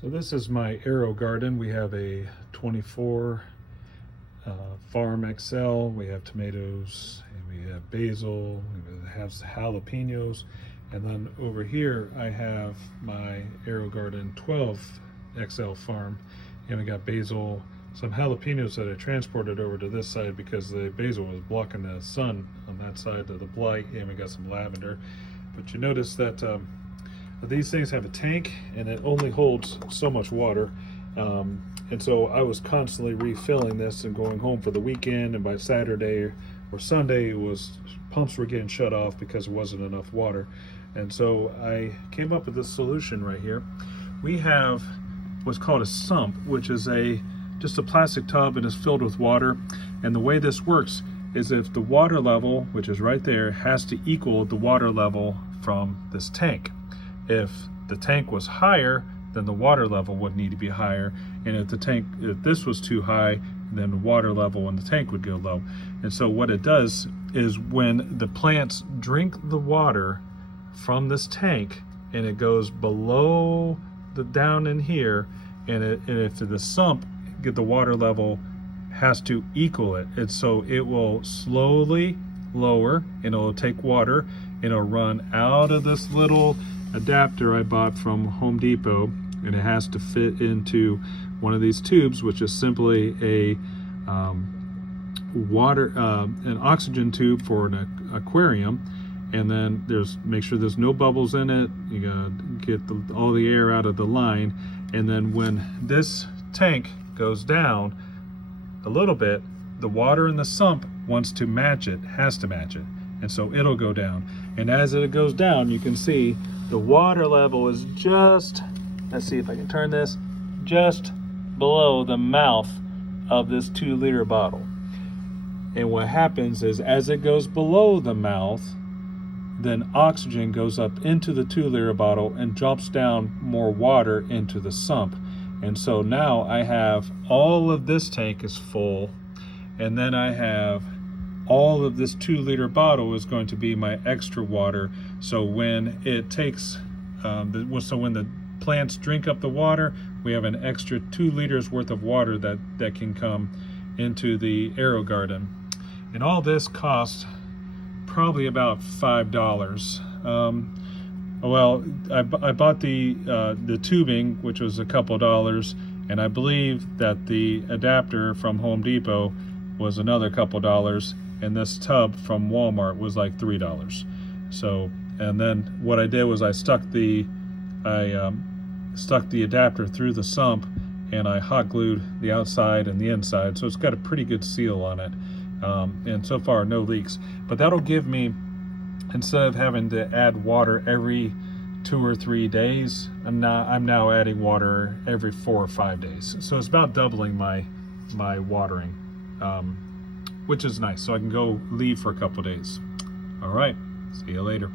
So this is my AeroGarden. We have a 24 Farm XL. We have tomatoes, and we have basil, we have jalapenos, and then over here I have my AeroGarden 12 XL Farm, and we got basil, some jalapenos that I transported over to this side because the basil was blocking the sun on that side of the blight, and we got some lavender. But you notice that these things have a tank and it only holds so much water, and so I was constantly refilling this and going home for the weekend, and by Saturday or Sunday pumps were getting shut off because there wasn't enough water. And so I came up with this solution right here. We have what's called a sump, which is just a plastic tub and is filled with water. And the way this works is if the water level, which is right there, has to equal the water level from this tank. If the tank was higher, then the water level would need to be higher. And if this was too high, then the water level in the tank would go low. And so what it does is when the plants drink the water from this tank and it goes below down in here, and if the sump, the water level has to equal it. And so it will slowly lower, and it'll take water and it'll run out of this little adapter I bought from Home Depot, and it has to fit into one of these tubes, which is simply an oxygen tube for an aquarium. And then make sure there's no bubbles in it. You gotta get all the air out of the line. And then when this tank goes down a little bit, the water in the sump wants to match it, has to match it. And so it'll go down. And as it goes down, you can see the water level is just, let's see if I can turn this, just below the mouth of this 2-liter bottle. And what happens is as it goes below the mouth, then oxygen goes up into the 2-liter bottle and drops down more water into the sump. And so now I have all of this tank is full, and then I have all of this 2-liter bottle is going to be my extra water. So when it takes, when the plants drink up the water, we have an extra 2 liters worth of water that can come into the AeroGarden. And all this cost probably about $5. Well, I bought the tubing, which was a couple dollars, and I believe that the adapter from Home Depot was another couple dollars, and this tub from Walmart was like $3. So, and then what I did was I stuck the adapter through the sump, and I hot glued the outside and the inside, so it's got a pretty good seal on it. And so far no leaks, but that'll give me, instead of having to add water every 2 or 3 days, I'm now adding water every 4 or 5 days. So it's about doubling my watering, which is nice. So I can go leave for a couple days. All right, see you later.